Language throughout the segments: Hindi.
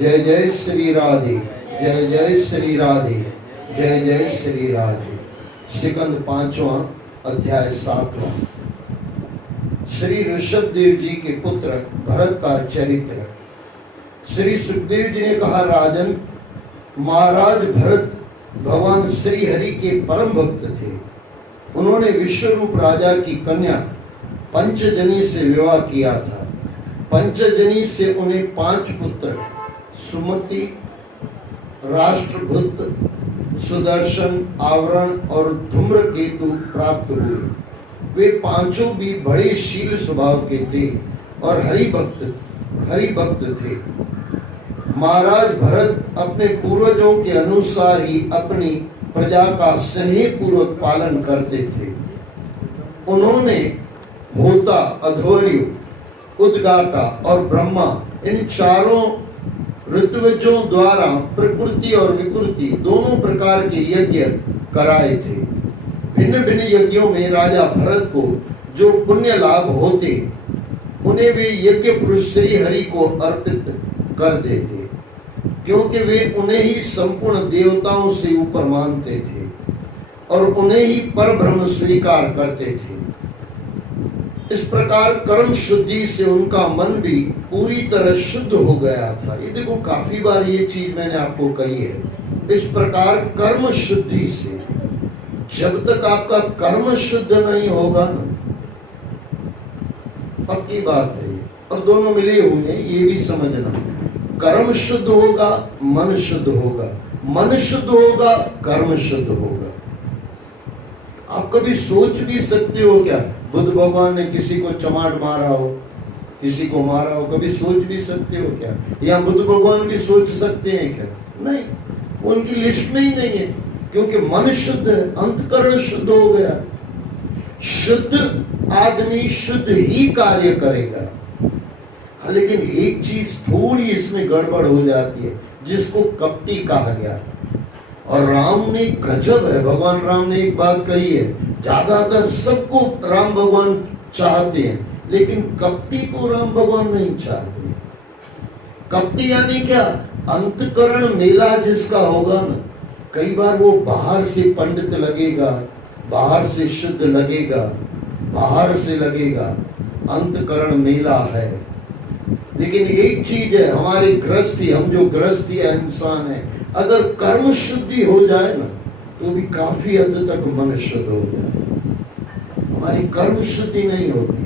जय जय श्री राधे, जय जय श्री राधे, जय जय श्री राधे। सिकंद 5वां अध्याय 7वां। श्री ऋषभदेव जी के पुत्र भरत का चरित्र। श्री सुखदेव जी ने कहा, राजन, महाराज भरत भगवान श्री हरि के परम भक्त थे। उन्होंने विश्वरूप राजा की कन्या पंचजनी से विवाह किया था। पंचजनी से उन्हें 5 पुत्र सुमति, राष्ट्रभूत, सुदर्शन, आवरण और धूम्रकेतु प्राप्त हुए। वे पांचों भी बड़े शील स्वभाव के थे और हरि भक्त थे। महाराज भरत अपने पूर्वजों के अनुसार ही अपनी प्रजा का स्नेह पूर्वक पालन करते थे। उन्होंने होता, अध्वर्यु, उद्गाता और ब्रह्मा इन चारों ऋतुजों द्वारा प्रकृति और विकृति दोनों प्रकार के यज्ञ कराए थे। भिन्न भिन्न यज्ञों में राजा भरत को जो पुण्य लाभ होते, उन्हें वे यज्ञ पुरुष श्री हरि को अर्पित कर देते, क्योंकि वे उन्हें ही संपूर्ण देवताओं से ऊपर मानते थे और उन्हें ही परब्रह्म स्वीकार करते थे। इस प्रकार कर्म शुद्धि से उनका मन भी पूरी तरह शुद्ध हो गया था। ये देखो, काफी बार ये चीज मैंने आपको कही है। इस प्रकार कर्म शुद्धि से, जब तक आपका कर्म शुद्ध नहीं होगा ना, पक्की बात है, और दोनों मिले हुए हैं, ये भी समझना। कर्म शुद्ध होगा, मन शुद्ध होगा, मन शुद्ध होगा, कर्म शुद्ध होगा। आप कभी सोच भी सकते हो क्या, बुद्ध भगवान ने किसी को चमाट मारा हो, किसी को मारा हो? कभी सोच भी सकते हो क्या? या बुद्ध भगवान भी सोच सकते हैं क्या? नहीं, उनकी लिस्ट में ही नहीं है, क्योंकि मन शुद्ध है, अंतकरण शुद्ध हो गया। शुद्ध आदमी शुद्ध ही कार्य करेगा। हाँ, लेकिन एक चीज थोड़ी इसमें गड़बड़ हो जाती है, जिसको कपटी कहा गया। और राम ने गजब है, भगवान राम ने एक बात कही है, ज्यादातर सबको राम भगवान चाहते हैं, लेकिन कपटी को राम भगवान नहीं चाहते। कपटी यानी क्या? अंतकरण मेला जिसका होगा ना, कई बार वो बाहर से पंडित लगेगा, बाहर से शुद्ध लगेगा, बाहर से लगेगा, अंतकरण मेला है। लेकिन एक चीज है, हमारे गृहस्थी, हम जो गृहस्थी इंसान है, अगर कर्म शुद्धि हो जाए ना, तो भी काफी हद तक मन शुद्ध हो जाए। हमारी कर्म शुद्धि नहीं होती,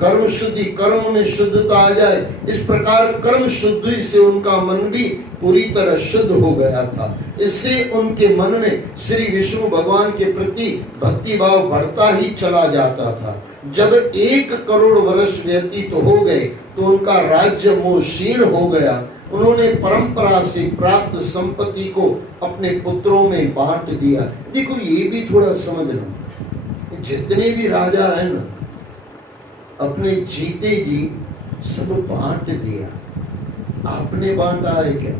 कर्म शुद्धि, कर्म में शुद्धता आ जाए। इस प्रकार कर्म शुद्धि से उनका मन भी पूरी तरह शुद्ध हो गया था। इससे उनके मन में श्री विष्णु भगवान के प्रति भक्ति भाव बढ़ता ही चला जाता था। जब 1 करोड़ वर्ष व्यतीत हो गए तो उनका राज्य मोह क्षीण हो गया। उन्होंने परंपरा से प्राप्त संपत्ति को अपने पुत्रों में बांट दिया। देखो, ये भी थोड़ा समझना, जितने भी राजा हैं ना, अपने जीते जी सब बांट दिया। आपने बांटा है क्या?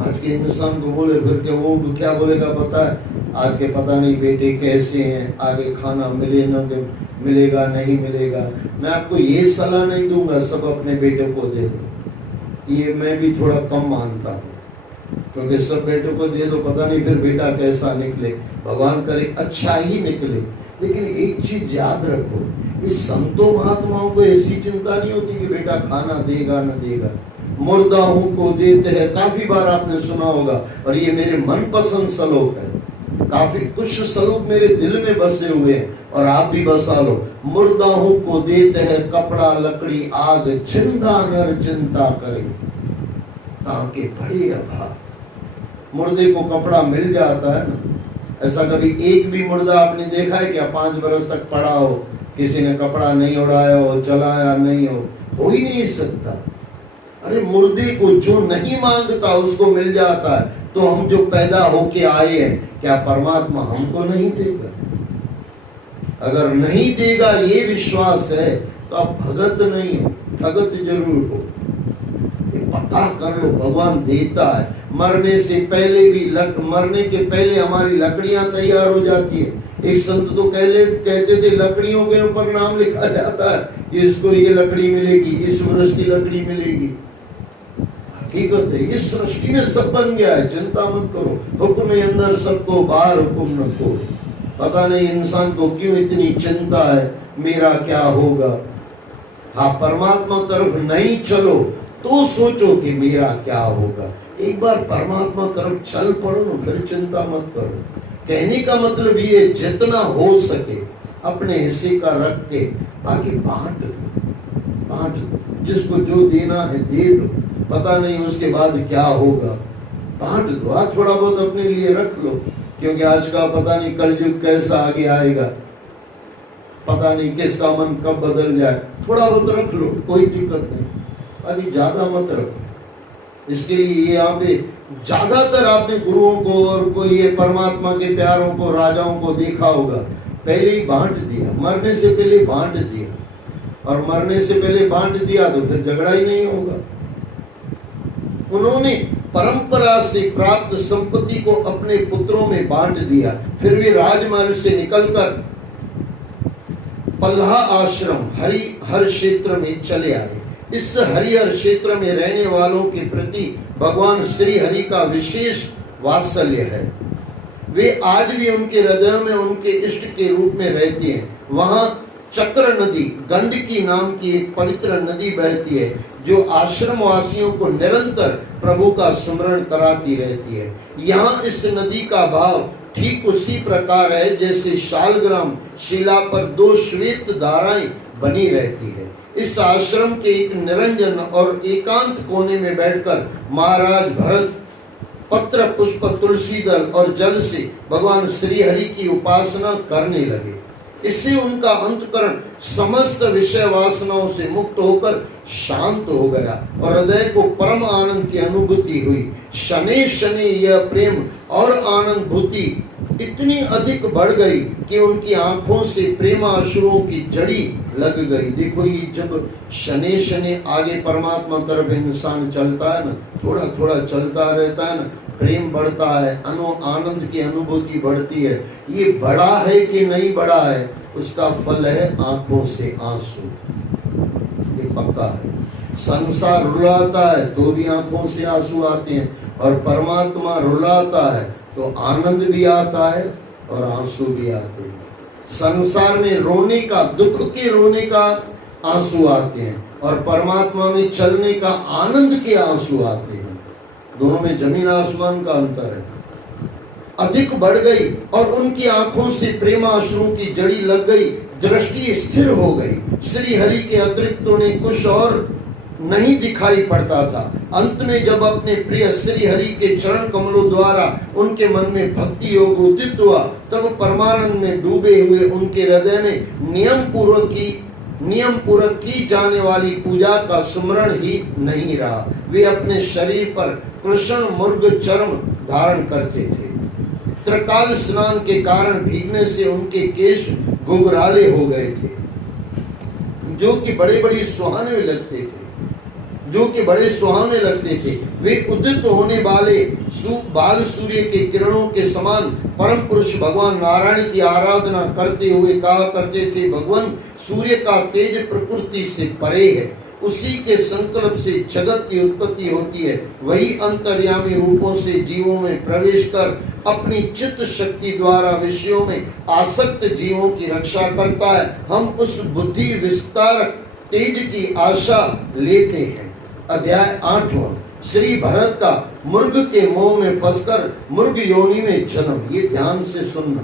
आज के इंसान को बोले फिर क्या, वो क्या बोलेगा पता है? आज के पता नहीं बेटे कैसे हैं, आगे खाना मिले ना मिलेगा, नहीं मिलेगा। मैं आपको ये सलाह नहीं दूंगा सब अपने बेटे को दे दो, ये मैं भी थोड़ा कम मानता हूँ, क्योंकि सब बेटों को दे दो, पता नहीं फिर बेटा कैसा निकले। भगवान करे अच्छा ही निकले। लेकिन एक चीज याद रखो, इस संतों महात्माओं को ऐसी चिंता नहीं होती कि बेटा खाना देगा न देगा। मुर्दाओं को देते हैं, काफी बार आपने सुना होगा, और ये मेरे मनपसंद श्लोक है। काफी कुछ श्लोक मेरे दिल में बसे हुए हैं, और आप भी बसा लो। मुर्दाओं को देते हैं कपड़ा, लकड़ी, आग, जिंदा नर चिंता करे ताकि बड़े अभाव। मुर्दे को कपड़ा मिल जाता है ना, ऐसा कभी एक भी मुर्दा आपने देखा है क्या 5 बरस तक पड़ा हो, किसी ने कपड़ा नहीं उड़ाया हो, जलाया नहीं हो ही नहीं सकता। अरे मुर्दे को जो नहीं मांगता उसको मिल जाता है, तो हम जो पैदा होके आए हैं, क्या परमात्मा हमको नहीं देगा? अगर नहीं देगा ये विश्वास है तो आप भगत नहीं हो, भगत जरूर हो। पता कर लो, भगवान देता है। मरने से पहले भी मरने के पहले हमारी लकड़ियां तैयार हो जाती है। एक संत तो कहते थे लकड़ियों के ऊपर नाम लिखा जाता है कि इसको ये लकड़ी मिलेगी, इस वृक्ष की लकड़ी मिलेगी। हकीकत है। इस सृष्टि में सब बन गया है, चिंता मत करो। हुक्म अंदर सबको, बाहर हुक्म न को। पता नहीं इंसान को क्यों इतनी चिंता है, मेरा क्या होगा। हाँ, परमात्मा तरफ नहीं चलो तो सोचो कि मेरा क्या होगा। एक बार परमात्मा तरफ चल पड़ो ना, फिर चिंता मत करो। कहने का मतलब ये, जितना हो सके अपने हिस्से का रख के, बाकी बांट दो। जिसको जो देना है दे दो, पता नहीं उसके बाद क्या होगा। बांट दो। हाँ, थोड़ा बहुत अपने लिए रख लो, क्योंकि आज का पता नहीं कलयुग कैसा आगे आएगा, पता नहीं किसका मन कब बदल जाए। थोड़ा बहुत रख लो, कोई दिक्कत नहीं, अभी ज्यादा मत रखो। इसके लिए यहाँ पे ज्यादातर आपने गुरुओं को और कोई ये परमात्मा के प्यारों को, राजाओं को देखा होगा, पहले ही बांट दिया, मरने से पहले बांट दिया। और मरने से पहले बांट दिया तो फिर झगड़ा ही नहीं होगा। उन्होंने परंपरा से प्राप्त संपत्ति को अपने पुत्रों में बांट दिया। फिर वे राजमहल से निकलकर पल्हा आश्रम हरिहर क्षेत्र में चले आए। इस हरिहर क्षेत्र में रहने वालों के प्रति भगवान श्री हरि का विशेष वात्सल्य है। वे आज भी उनके हृदय में उनके इष्ट के रूप में रहते हैं। वहां चक्र नदी, गंडकी नाम की एक पवित्र नदी बहती है, जो आश्रम वासियों को निरंतर प्रभु का स्मरण कराती रहती है। यहाँ इस नदी का भाव ठीक उसी प्रकार है जैसे शालग्राम शिला पर दो श्वेत धाराएं बनी रहती है। इस आश्रम के एक निरंजन और एकांत कोने में बैठकर महाराज भरत पत्र पुष्प तुलसी दल और जल से भगवान श्री हरि की उपासना करने लगे। इससे उनका अंतकरण समस्त विषय वासनाओं से मुक्त होकर शांत हो गया और हृदय को परम आनंद की अनुभूति हुई। शनि शनि यह प्रेम और आनंद भूति इतनी अधिक बढ़ गई कि उनकी आंखों से प्रेमाश्रुओं की जड़ी लग गई। देखो, ये जब शनि शनि आगे परमात्मा तरफ इंसान चलता है ना, थोड़ा थोड़ा चलता रहता है ना, प्रेम बढ़ता है, आनंद की अनुभूति बढ़ती है। ये बड़ा है कि नहीं बड़ा है, उसका फल है आंखों से आंसू। ये पक्का है। संसार रुलाता है तो भी आंखों से आंसू आते हैं, और परमात्मा रुलाता है तो आनंद भी आता है और आंसू भी आते हैं। संसार में रोने का, दुख के रोने का आंसू आते हैं, और परमात्मा में चलने का आनंद के आंसू आते हैं। दोनों में जमीन आसमान का अंतर है। अधिक बढ़ गई और उनकी आंखों से प्रेमाश्रुओं की जड़ी लग गई, दृष्टि स्थिर हो गई। श्री हरि के अतिरिक्त उन्हें कुछ और नहीं दिखाई पड़ता था। अंत में जब अपने प्रिय श्री हरि के चरण कमलों द्वारा उनके मन में भक्ति योग उदित हुआ, तब परमानंद में डूबे हुए उनके हृदय में नियम पूर्वक की जाने वाली पूजा का स्मरण ही नहीं रहा। वे अपने शरीर पर कृष्ण मृग चर्म धारण करते थे। त्रिकाल स्नान के कारण भीगने से उनके केश घुघराले हो गए थे, जो कि बड़े सुहावने लगते थे। वे उदित होने वाले बाल सूर्य के किरणों के समान परम पुरुष भगवान नारायण की आराधना करते हुए कहा करते थे, भगवान सूर्य का तेज प्रकृति से परे है, उसी के संकल्प से जगत की उत्पत्ति होती है। वही अंतर्यामी रूपों से जीवों में प्रवेश कर अपनी चित्त शक्ति द्वारा विषयों में आसक्त जीवों की रक्षा करता है। हम उस बुद्धि विस्तार तेज की आशा लेते हैं। अध्याय 8वां, श्री भरत का मृग के मोह में फंसकर मृग योनि में जन्म। ये ध्यान से सुनना,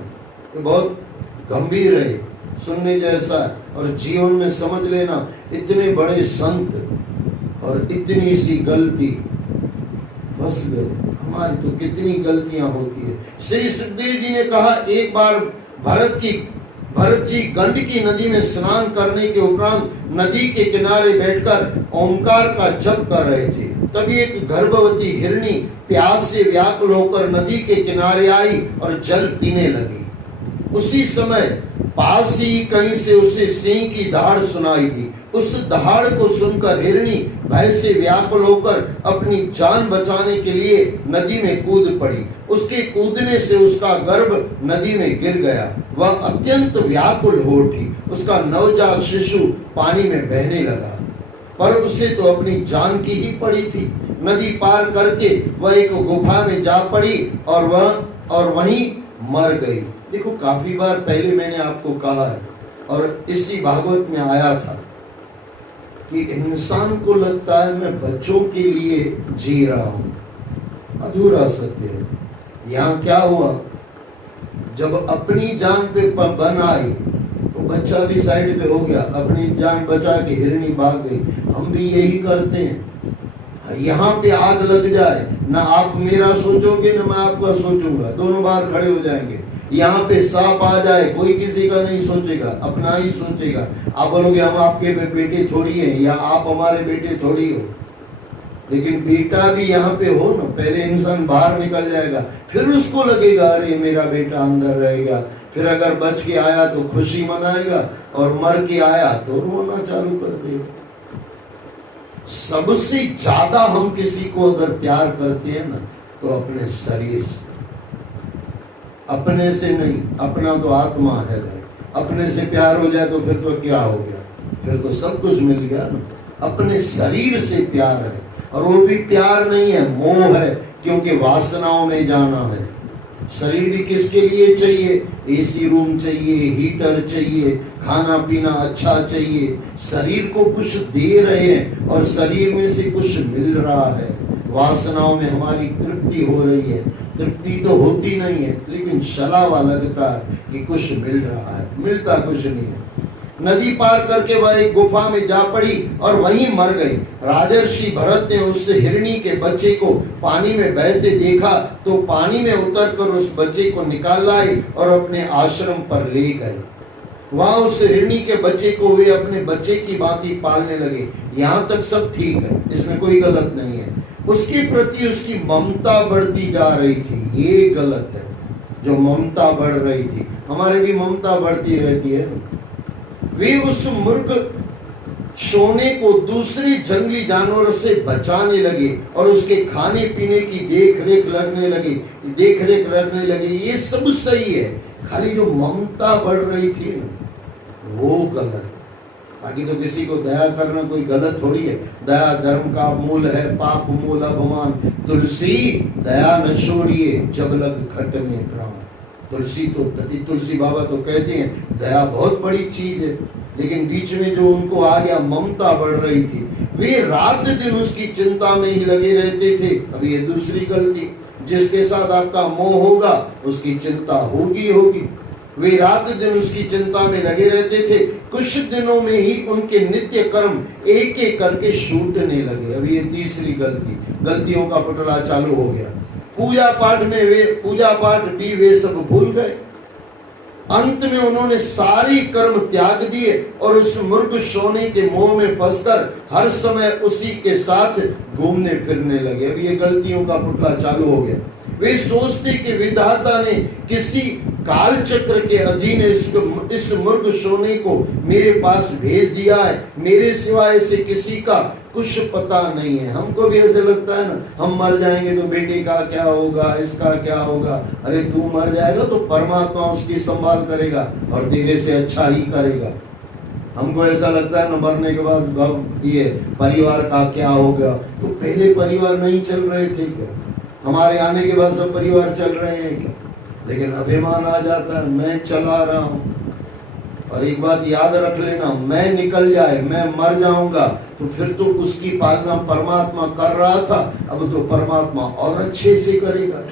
ये बहुत गंभीर है, सुनने जैसा है, और जीवन में समझ लेना। इतने बड़े संत और इतनी सी गलती, फंस गए। हमारी तो कितनी गलतियां होती है। श्री सुखदेव जी ने कहा, एक बार भरत जी गंडकी नदी में स्नान करने के उपरांत नदी के किनारे बैठकर ओंकार का जप कर रहे थे। तभी एक गर्भवती हिरणी प्यास से व्याकुल होकर नदी के किनारे आई और जल पीने लगी। उसी समय पास ही कहीं से उसे सिंह की दहाड़ सुनाई दी। उस दहाड़ को सुनकर हिरणी भय से व्याकुल होकर अपनी जान बचाने के लिए नदी में कूद पड़ी। उसके कूदने से उसका गर्भ नदी में गिर गया। वह अत्यंत व्याकुल हो उठी। उसका नवजात शिशु पानी में बहने लगा। पर उसे तो अपनी जान की ही पड़ी थी। नदी पार करके वह एक गुफा में जा पड़ी और वहीं मर गई। देखो, काफी बार पहले मैंने आपको कहा है और इसी भागवत में आया था कि इंसान को लगता है मैं बच्चों के लिए जी रहा हूं, अधूरा सत्य है। यहाँ क्या हुआ, जब अपनी जान पे बन आई तो बच्चा भी साइड पे हो गया, अपनी जान बचा के हिरनी भाग गई। हम भी यही करते हैं। यहाँ पे आग लग जाए, ना आप मेरा सोचोगे ना मैं आपका सोचूंगा, दोनों बाहर खड़े हो जाएंगे। यहाँ पे सांप आ जाए, कोई किसी का नहीं सोचेगा, अपना ही सोचेगा। आप बोलोगे हम आपके बेटे थोड़ी हैं या आप हमारे बेटे थोड़ी हो, लेकिन बेटा भी यहाँ पे हो ना। पहले इंसान बाहर निकल जाएगा, फिर उसको लगेगा अरे मेरा बेटा अंदर रहेगा। फिर अगर बच के आया तो खुशी मनाएगा और मर के आया तो रोना चालू कर देगा। सबसे ज्यादा हम किसी को अगर प्यार करते हैं ना तो अपने शरीर से, अपने से नहीं। अपना तो आत्मा है भाई, अपने से प्यार हो जाए तो फिर तो क्या हो गया, फिर तो सब कुछ मिल गया ना। अपने शरीर से प्यार है, और वो भी प्यार नहीं है, मोह है, क्योंकि वासनाओं में जाना है। शरीर किसके लिए चाहिए? एसी रूम चाहिए, हीटर चाहिए, खाना पीना अच्छा चाहिए। शरीर को कुछ दे रहे हैं और शरीर में से कुछ मिल रहा है। वासनाओं में हमारी तृप्ति हो रही है, तृप्ति तो होती नहीं है, लेकिन शलावा लगता है कि कुछ मिल रहा है, मिलता कुछ नहीं है। नदी पार करके वह एक गुफा में जा पड़ी और वहीं मर गई। राजर्षि भरत ने उससे हिरणी के बच्चे को पानी में बहते देखा तो पानी में उतरकर उस बच्चे को निकाल लाए और अपने आश्रम पर ले गए। वहां उस हिरणी के बच्चे को वे अपने बच्चे की भांति पालने लगे। यहाँ तक सब ठीक है, इसमें कोई गलत नहीं है। उसके प्रति उसकी ममता बढ़ती जा रही थी, ये गलत है जो ममता बढ़ रही थी। हमारे भी ममता बढ़ती रहती है। वे उस मूर्ख सोने को दूसरे जंगली जानवरों से बचाने लगे और उसके खाने पीने की देख रेख रखने लगे। ये सब सही है, खाली जो ममता बढ़ रही थी ना वो गलत। बाकी तो किसी को दया करना कोई गलत थोड़ी है। दया धर्म का मूल है, पाप मूल अभिमान। तुलसी दया न छोड़िए जब लग खट में प्राण। तुलसी बाबा तो कहते हैं दया बहुत बड़ी चीज है, लेकिन बीच में जो उनको आ गया ममता बढ़ रही थी। वे रात दिन उसकी चिंता में ही लगे रहते थे। अब ये दूसरी गलती, जिसके साथ आपका मोह होगा उसकी चिंता होगी। वे रात दिन उसकी चिंता में लगे रहते थे। कुछ दिनों में ही उनके नित्य कर्म एक एक करके छूटने लगे। अब ये तीसरी गलतियों का पुतला चालू हो गया। पूजा पाठ भी वे सब भूल गए। अंत में उन्होंने सारी कर्म त्याग दिए और उस मूर्ख सोने के मोह में फंसकर हर समय उसी के साथ घूमने फिरने लगे। अब ये गलतियों का पुतला चालू हो गया। वे सोचते कि विधाता ने किसी काल चक्र के अधीन इस मूर्ख सोने को मेरे पास भेज दिया है। मेरे सिवाय से किसी का कुछ पता नहीं है। हमको भी ऐसे लगता है ना, हम मर जाएंगे तो बेटे का क्या होगा, इसका क्या होगा। अरे तू मर जाएगा तो परमात्मा उसकी संभाल करेगा और तेरे से अच्छा ही करेगा। हमको ऐसा लगता है ना मरने के बाद ये परिवार का क्या होगा। तो पहले परिवार नहीं चल रहे थे क्या? हमारे आने के बाद सब परिवार चल रहे हैं क्या? लेकिन अभिमान आ जाता है, मैं चला रहा हूँ। और एक बात याद रख लेना, मैं निकल जाए, मैं मर जाऊंगा तो फिर तो उसकी पालना परमात्मा कर रहा था, अब तो परमात्मा और अच्छे से करेगा।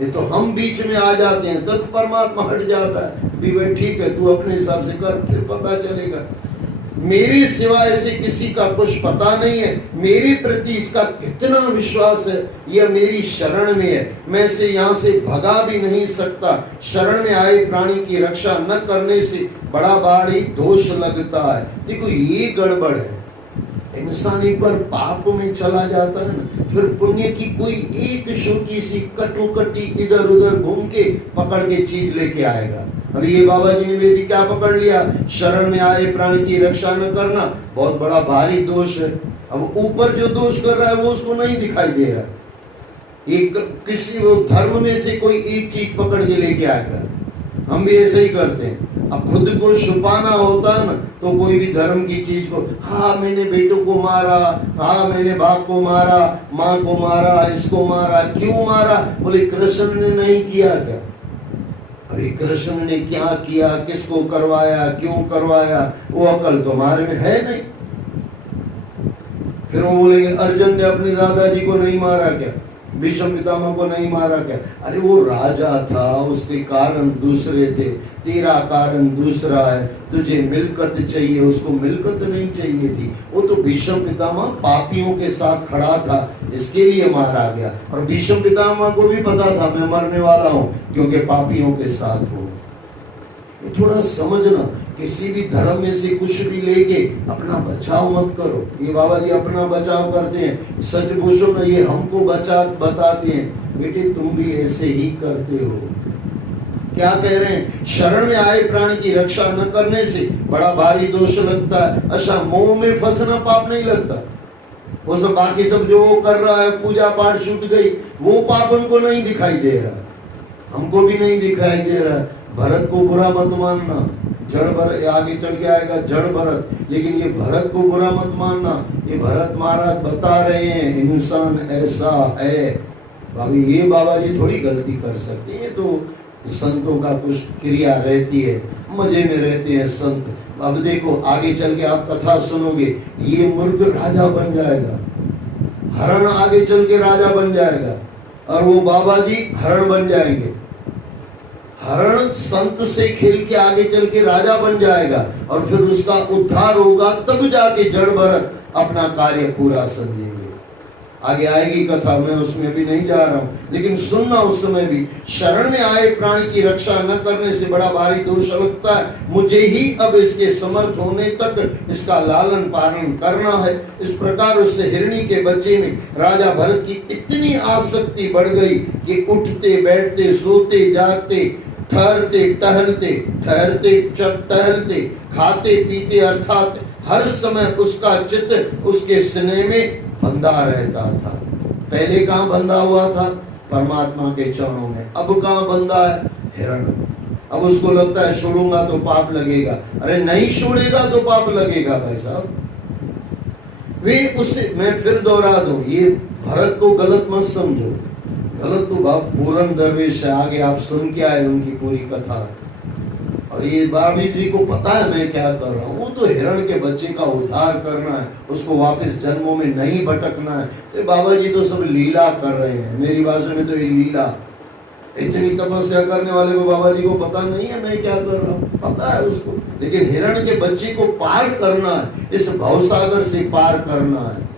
ये तो हम बीच में आ जाते हैं तब परमात्मा हट जाता है। भी भाई ठीक है, तू अपने हिसाब से कर, फिर पता चलेगा। मेरे सिवाय से किसी का कुछ पता नहीं है। मेरे प्रति इसका कितना विश्वास है, यह मेरी शरण में है, मैं इसे यहाँ से भगा भी नहीं सकता। शरण में आए प्राणी की रक्षा न करने से बड़ा भारी दोष लगता है। देखो ये गड़बड़ है। इंसान एक बार पाप में चला जाता है ना, फिर पुण्य की कोई एक छोटी सी कटुकटी इधर उधर घूम के पकड़ के चीज लेके आएगा। अभी ये बाबा जी ने भी क्या पकड़ लिया, शरण में आए प्राणी की रक्षा न करना बहुत बड़ा भारी दोष है। अब ऊपर जो दोष कर रहा है वो उसको नहीं दिखाई दे रहा। एक किसी वो धर्म में से कोई एक चीज पकड़ के लेके आएगा। हम भी ऐसे ही करते हैं। अब खुद को छुपाना होता ना तो कोई भी धर्म की चीज को, हाँ मैंने बेटों को मारा, हाँ मैंने बाप को मारा, माँ को मारा, इसको मारा, क्यों मारा? बोले कृष्ण ने नहीं किया क्या? अरे कृष्ण ने क्या किया, किसको करवाया, क्यों करवाया, वो अकल तुम्हारे में है नहीं। फिर वो बोलेंगे अर्जुन ने अपने दादाजी को नहीं मारा क्या, भीष्म पितामह को नहीं मारा क्या? अरे वो राजा था, उसके कारण दूसरे थे, तेरा कारण दूसरा है, तुझे मिल्कत चाहिए, उसको मिल्कत नहीं चाहिए थी। वो तो भीष्म पितामह पापियों के साथ खड़ा था, इसके लिए मारा गया। और भीष्म पितामह को भी पता था मैं मरने वाला हूँ क्योंकि पापियों के साथ हूँ। ये थोड़ा समझना, किसी भी धर्म में से कुछ भी लेके अपना बचाव मत करो। ये बाबा जी अपना बचाव करते हैं, सच पूछो ना ये हमको बताते हैं, बेटे तुम भी ऐसे ही करते हो। क्या कह रहे हैं? शरण में आए प्राणी की रक्षा न करने से बड़ा भारी दोष लगता है। अच्छा, मोह में फंसना पाप नहीं लगता? वो सब बाकी सब जो वो कर रहा है, पूजा पाठ छूट गई, वो पाप उनको नहीं दिखाई दे रहा, हमको भी नहीं दिखाई दे रहा। भरत को बुरा मत मानना, जड़ भरत आगे चल के आएगा, जड़ भरत, लेकिन ये भरत को बुरा मत मानना। ये भरत महाराज बता रहे हैं इंसान ऐसा है। भाभी ये बाबा जी थोड़ी गलती कर सकते हैं, तो संतों का कुछ क्रिया रहती है, मजे में रहते हैं संत। अब देखो आगे चल के आप कथा सुनोगे, ये मूर्ख राजा बन जाएगा, हरण आगे चल के राजा बन जाएगा, और वो बाबा जी हरण बन जाएंगे। हरण संत से खेल के आगे चल के राजा बन जाएगा, और फिर उसका उद्धार होगा, तब जाके जड़ भरत अपना कार्य पूरा समझेंगे। आगे आएगी कथा, मैं उसमें भी नहीं जा रहा हूं, लेकिन सुनना उस समय भी, शरण में आए प्राणी की रक्षा न करने से बड़ा भारी दोष लगता है। मुझे ही अब इसके समर्थ होने तक इसका लालन पालन करना है। इस प्रकार उससे हिरणी के बच्चे में राजा भरत की इतनी आसक्ति बढ़ गई कि उठते बैठते, सोते जागते, ठहरते टहलते, खाते पीते, अर्थात हर समय उसका चित्त उसके सिने में बंधा रहता था। पहले कहाँ बंधा हुआ था? परमात्मा के चरणों में। अब कहाँ बंधा है? हिरण। अब उसको लगता है छोड़ूंगा तो पाप लगेगा। अरे नहीं छोड़ेगा तो पाप लगेगा भाई साहब। वे उसे, मैं फिर दोहरा दूं, ये भरत को गलत मत समझो। गलत तो बाप पूरन दरवेश है, आगे आप सुन के आए उनकी पूरी कथा। और ये बाबी जी को पता है मैं क्या कर रहा हूँ, वो तो हिरण के बच्चे का उद्धार करना है, उसको वापस जन्मों में नहीं भटकना है। तो बाबा जी तो सब लीला कर रहे हैं, मेरी भाषा में तो ये लीला। इतनी तपस्या करने वाले को बाबा जी को पता नहीं है मैं क्या कर रहा हूँ, पता है उसको, लेकिन हिरण के बच्चे को पार करना है, इस भवसागर से पार करना है।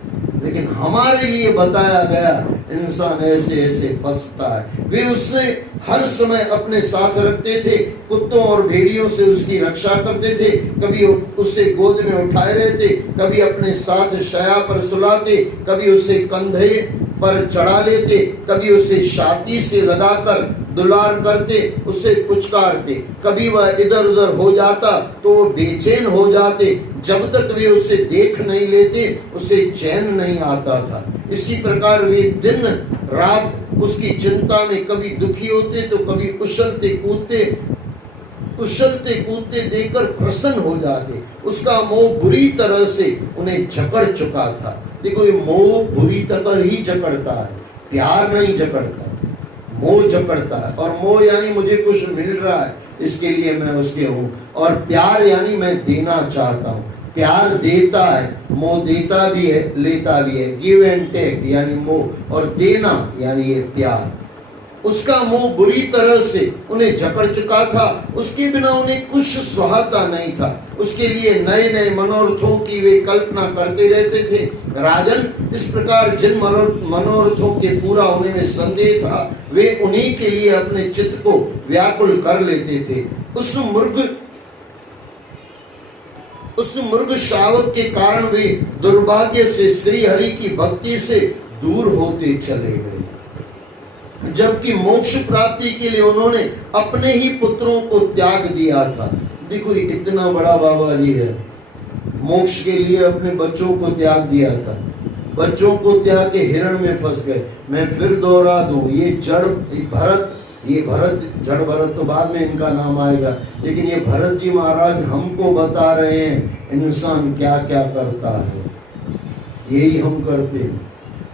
लेकिन हमारे लिए बताया गया इंसान ऐसे ऐसे फंसता है। वे उससे हर समय अपने साथ रखते थे, कुत्तों और भेड़ियों से उसकी रक्षा करते थे, कभी उसे गोद में उठाए रहते, कभी अपने साथ शया पर सुलाते, कभी उसे कंधे पर चढ़ा लेते, कभी उसे छाती से लगाकर दुलार करते, उसे पुचकारते। कभी वह इधर उधर हो जाता तो वो बेचैन हो जाते, जब तक वे उसे देख नहीं लेते उसे चैन नहीं आता था। इसी प्रकार वे दिन रात उसकी चिंता में कभी दुखी होते तो कभी उछलते कूदते देखकर प्रसन्न हो जाते। उसका मोह बुरी तरह से उन्हें जकड़ चुका था। देखो ये मोह बुरी तरह ही जकड़ता है, प्यार नहीं जकड़ता, मोह जकड़ता है। और मोह यानी मुझे कुछ मिल रहा है इसके लिए मैं उसके हूँ, और प्यार यानी मैं देना चाहता हूँ। प्यार देता है, मोह देता भी है लेता भी है, गिव एंड टेक यानी मोह, और देना यानी ये प्यार। उसका मोह बुरी तरह से उन्हें जकड़ चुका था, उसके बिना उन्हें कुछ सुहाता नहीं था। उसके लिए नए नए मनोरथों की वे कल्पना करते रहते थे। राजन, इस प्रकार जिन मनोरथों के पूरा होने में संदेह था, वे उन्हीं के लिए अपने चित्त को व्याकुल कर लेते थे। उस मूर्ख शावक के कारण वे दुर्भाग्य से श्री हरि की भक्ति से दूर होते चले गए, जबकि मोक्ष प्राप्ति के लिए उन्होंने अपने ही पुत्रों को त्याग दिया था। देखो इतना बड़ा बाबा जी है, मोक्ष के लिए अपने बच्चों को त्याग दिया था, बच्चों को त्याग के हिरण में फंस गए। मैं फिर दोहरा दूं, ये जड़ भरत ये भरत, जड़ भरत तो बाद में इनका नाम आएगा, लेकिन ये भरत जी महाराज हमको बता रहे हैं इंसान क्या क्या करता है, यही हम करते हैं।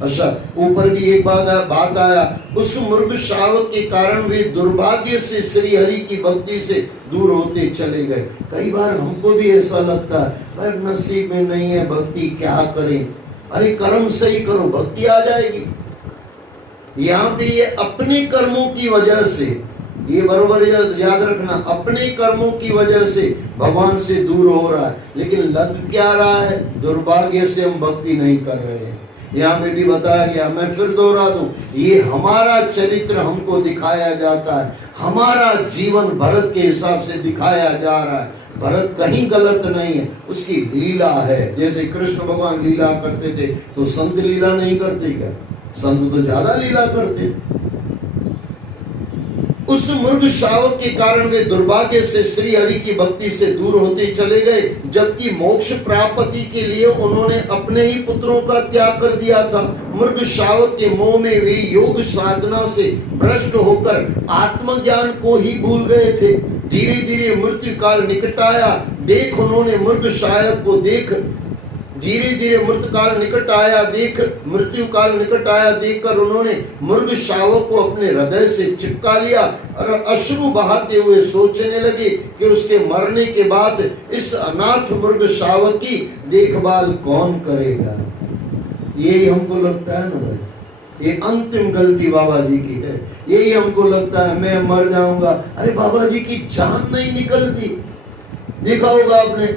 अच्छा, ऊपर भी एक बात आया, उस मूर्ख शावक के कारण वे दुर्भाग्य से श्री हरि की भक्ति से दूर होते चले गए। कई बार हमको भी ऐसा लगता है, भाई नसीब में नहीं है भक्ति, क्या करें? अरे कर्म सही करो, भक्ति आ जाएगी। यहाँ पे ये अपने कर्मों की वजह से, ये बरोबर याद रखना, अपने कर्मों की वजह से भगवान से दूर हो रहा है, लेकिन लग क्या रहा है? दुर्भाग्य से हम भक्ति नहीं कर रहे हैं। यहाँ पे भी बताया गया, मैं फिर दोहरा दूं, ये हमारा चरित्र हमको दिखाया जाता है, हमारा जीवन भरत के हिसाब से दिखाया जा रहा है। भरत कहीं गलत नहीं है, उसकी लीला है। जैसे कृष्ण भगवान लीला करते थे, तो संत लीला नहीं करते क्या? संत तो ज्यादा लीला करते। उस मूर्ख शावक के कारण वे दुर्भाग्य से श्री हरि की भक्ति से दूर होते चले गए, जबकि मोक्ष प्राप्ति के लिए उन्होंने अपने ही पुत्रों का त्याग कर दिया था। मूर्ख शावक के मोह में वे योग साधना से भ्रष्ट होकर आत्मज्ञान को ही भूल गए थे। धीरे धीरे मृत्यु काल निकट आया, देख उन्होंने मूर्ख शावक को धीरे धीरे मृत्यु काल निकट आया देखकर उन्होंने मूर्ख शावक को अपने हृदय से चिपका लिया और अश्रु बहाते हुए सोचने लगे कि उसके मरने के बाद इस अनाथ मूर्ख शावक की देखभाल कौन करेगा। यही हमको लगता है ना भाई, ये अंतिम गलती बाबा जी की है। यही हमको लगता है मैं मर जाऊंगा, अरे बाबा जी की जान नहीं निकलती। देखा होगा आपने,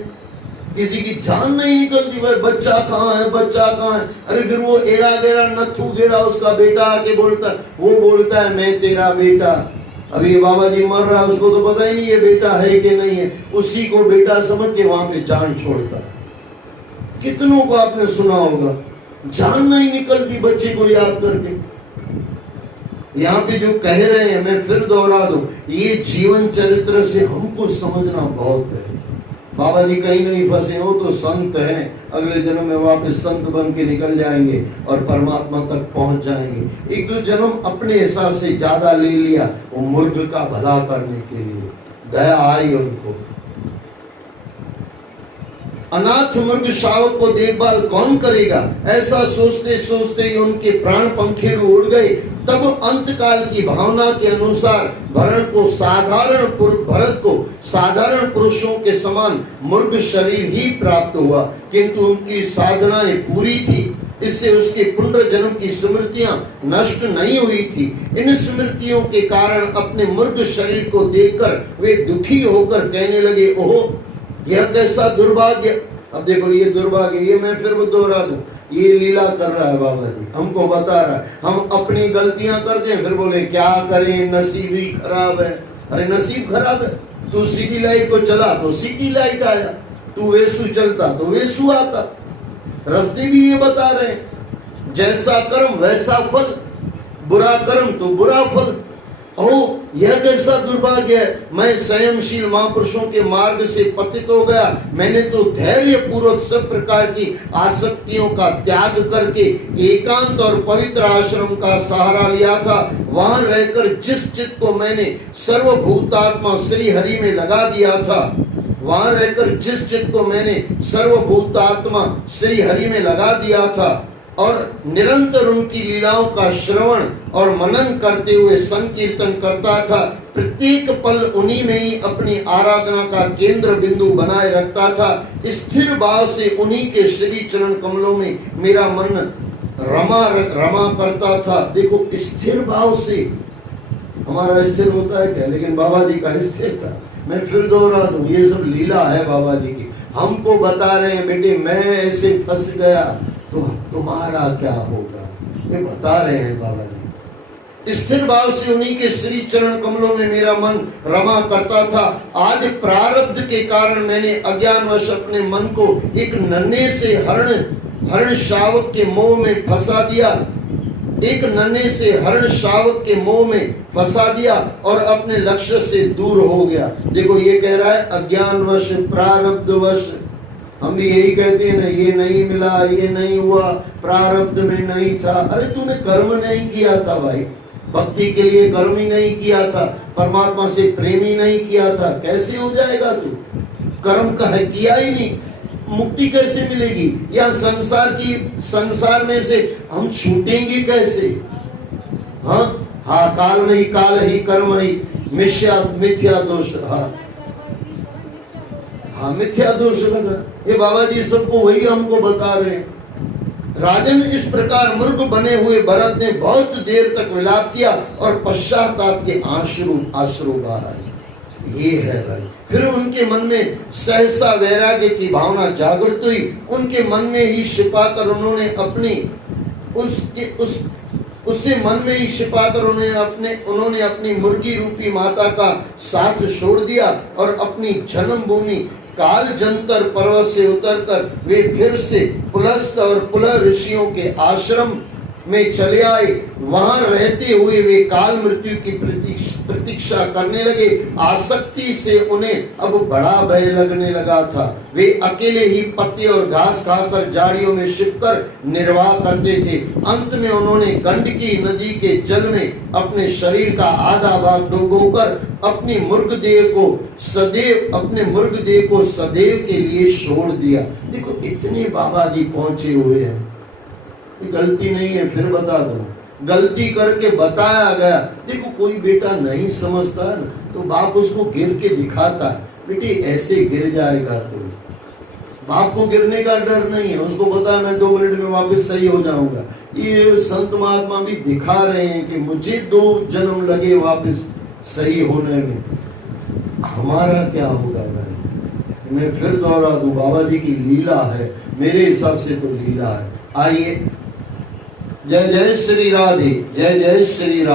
किसी की जान नहीं निकलती, भाई बच्चा कहाँ है, बच्चा कहाँ है? अरे फिर वो एड़ा गेड़ा नथु गेड़ा उसका बेटा आके बोलता है, वो बोलता है मैं तेरा बेटा। अभी ये बाबा जी मर रहा है, उसको तो पता ही नहीं ये बेटा है कि नहीं है, उसी को बेटा समझ के वहां पे जान छोड़ता है। कितनों को आपने सुना होगा, जान नहीं निकलती बच्चे को याद करके। यहाँ पे जो कह रहे हैं, मैं फिर दोहरा दूं, ये जीवन चरित्र से हमको समझना बहुत है। बाबा जी कहीं नहीं फंसे हो तो संत हैं, अगले जन्म में वापस संत बन के निकल जाएंगे और परमात्मा तक पहुंच जाएंगे। एक दो जन्म अपने हिसाब से ज्यादा ले लिया, वो मूर्ख का भला करने के लिए, दया आई उनको। अनाथ मूर्ख शावक को देखभाल कौन करेगा, ऐसा सोचते सोचते ही उनके प्राण पंखेड़ू उड़ गए। तब अंतकाल की भावना के अनुसार भरत को साधारण पुरुषों के समान मूर्ख शरीर ही प्राप्त हुआ, किंतु उनकी साधनाएं पूरी थी, इससे उसके पुनर्जन्म की स्मृतियां नष्ट नहीं हुई थी। इन स्मृतियों के कारण अपने मूर्ख शरीर को देखकर वे दुखी होकर कहने लगे, ओह यह कैसा दुर्भाग्य। अब देखो ये दुर्भाग्य, ये मैं फिर दोहरा दूं, ये लीला कर रहा है बाबा जी, हमको बता रहा है। हम अपनी गलतियां करते हैं, फिर बोले क्या करें, नसीब ही खराब है। अरे नसीब खराब है, तू सिटी लाइट को चला तो सिटी लाइट आया, तू वेसु चलता तो वेसु आता। रास्ते भी ये बता रहे हैं, जैसा कर्म वैसा फल, बुरा कर्म तो बुरा फल। ओ यह कैसा दुर्भाग्य है, मैं संयमशील महापुरुषों के मार्ग से पतित हो गया। मैंने तो धैर्य पूर्वक सब प्रकार की आसक्तियों का त्याग करके एकांत और पवित्र आश्रम का सहारा लिया था। वहां रहकर जिस चित्त को मैंने सर्वभूतात्मा श्री हरि में लगा दिया था, और निरंतर उनकी लीलाओं का श्रवण और मनन करते हुए संकीर्तन करता था, प्रत्येक पल उन्हीं में ही अपनी आराधना का केंद्र बिंदु बनाए रखता था। स्थिर भाव से उन्हीं के श्री चरण कमलों में मेरा मन रमा करता था। देखो स्थिर भाव से, हमारा स्थिर होता है क्या, लेकिन बाबा जी का स्थिर था। मैं फिर दोहरा दूं, ये सब लीला है बाबा जी की। हमको बता रहे हैं बेटे मैं ऐसे फंस गया तो तुम्हारा क्या होगा, ये बता रहे हैं बाबा जी। स्थिर भाव से उन्हीं के श्री चरण कमलों में मेरा मन रमा करता था। आज प्रारब्ध के कारण मैंने अज्ञानवश अपने मन को एक नन्हे से हरण शावक के मोह में फंसा दिया, और अपने लक्ष्य से दूर हो गया। देखो ये कह रहा है अज्ञानवश, प्रारब्धवश। हम भी यही कहते हैं ना, ये नहीं मिला, ये नहीं हुआ, प्रारब्ध में नहीं था। अरे तूने कर्म नहीं किया था भाई, भक्ति के लिए कर्म ही नहीं किया था, परमात्मा से प्रेम ही नहीं किया था, कैसे हो जाएगा तू? कर्म का है किया ही नहीं, मुक्ति कैसे मिलेगी? या संसार में से हम छूटेंगे कैसे? हाँ हाँ, काल में ही काल ही कर्म ही मिथ्या दोष। हाँ मिथ्या दोष लगा। ये बाबा जी सबको वही हमको बता रहे हैं। राजन, इस प्रकार मूर्ख बने हुए भरत ने बहुत देर तक विलाप किया और पश्चाताप के आंसू बहाए। ये है भाई। फिर उनके मन में सहसा वैराग्य की भावना जागृत हुई। उनके मन में ही छिपाकर उन्होंने उन्होंने अपनी मुर्गी रूपी माता का साथ छोड़ दिया और अपनी जन्मभूमि काल जंतर पर्वत से उतरकर वे फिर से पुलस्त और पुलह ऋषियों के आश्रम में चले आए। वहां रहते हुए वे काल मृत्यु की प्रतीक्षा करने लगे। आसक्ति से उन्हें अब बड़ा भय लगने लगा था। वे अकेले ही पत्ते और घास खाकर झाड़ियों में छिपकर निर्वाह करते थे। अंत में उन्होंने गंडकी नदी के जल में अपने शरीर का आधा भाग डुबोकर अपने मुर्गदेह को सदैव के लिए छोड़ दिया। देखो इतने बाबा जी पहुंचे हुए हैं, गलती नहीं है, फिर बता दो, गलती करके बताया गया। देखो कोई बेटा नहीं समझता है ना, तो बाप उसको गिर के दिखाता है, बेटे ऐसे गिर जाएगा। तो बाप को गिरने का डर नहीं है, उसको पता है मैं 2 मिनट में वापस सही हो जाऊंगा। ये संत महात्मा भी दिखा रहे हैं कि मुझे 2 जन्म लगे वापस सही होने में, हमारा क्या होगा भाई? मैं फिर दोहरा दूं, बाबा जी की लीला है, मेरे हिसाब से तो लीला है। आइए, जय जय श्री राधे, जय जय श्री राधे।